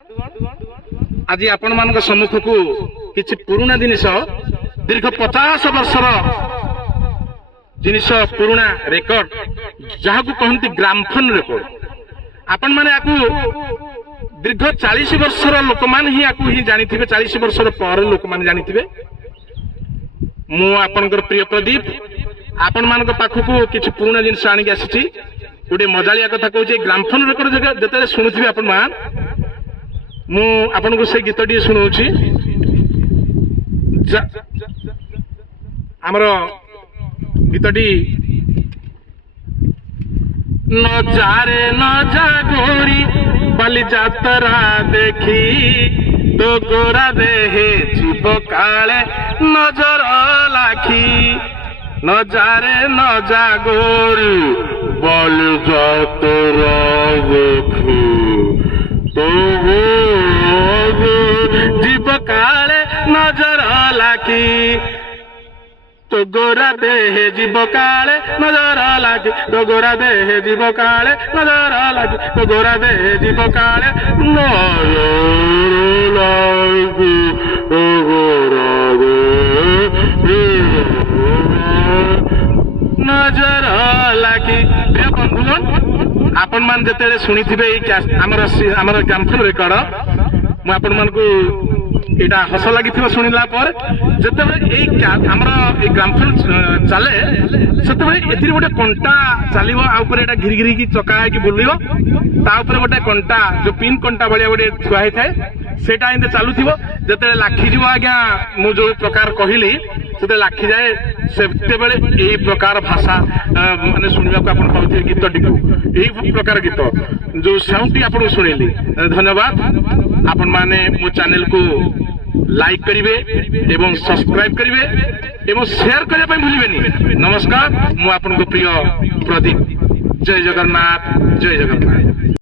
आज आपण मान सम्मुख को किसी पुराना जिनिस दीर्घ 50 वर्षर जिनिस पुराना रेकर्ड जहाँ को कहते ग्रामफोन रेकर्ड आपण माने आकु दीर्घ 40 वर्षर लोक मान ही जानी 40 वर्षर पर लोक मान जानी मु आपनकर प्रिय प्रदीप आपण मान पाखक किसी पुराना जिनिस आनिक आसी गोटे मजालिया कथा कहूँ ग्रामफोन रेकर्ड जो शुणुवे आपण मान मु आपन को से गीत टी शुणाऊँ आमर गीतटी न जारे न जागोरी बाली जातरा देखी तो गोरा देहे जीव काले नजर लाखी न जारे न जागोरी बाली जातरा देखी तो जीव काले नजर लाखी तो गोरा देहे जीव काले नजर लागे तो गोरा देहे जीव काले नजर लागे तो गोरा देहे जीव काले नजर लागे तो गोरा देहे नजर लागे। प्रिय बंधुगण आपण मान जेतेले सुनिथिबे हमर ग्रामफोन रेकर्ड मु आपण मान को एटा हस लगी शुणिला जिते ग्रामफोन चले से गोटे कंटा चलो आगे घिरी घिरी की चका है बुलियो गोटे कंटा जो पिन कंटा भाया गोटे थुआ है सेटा एमती चलु जिते लाखी जीव आज्ञा मु जो प्रकार कहली से लाखी जाए से यही प्रकार भाषा माने शुणा को आप गीत टी यही प्रकार गीत जो साउंड आप शुणिली धन्यवाद। आपण माने मो चैनल को लाइक करिवे एवं सब्सक्राइब करिवे एवं शेयर करने पे भूलिबेनी। नमस्कार, मु आपन को प्रिय प्रदीप। जय जगन्नाथ, जय जगन्नाथ।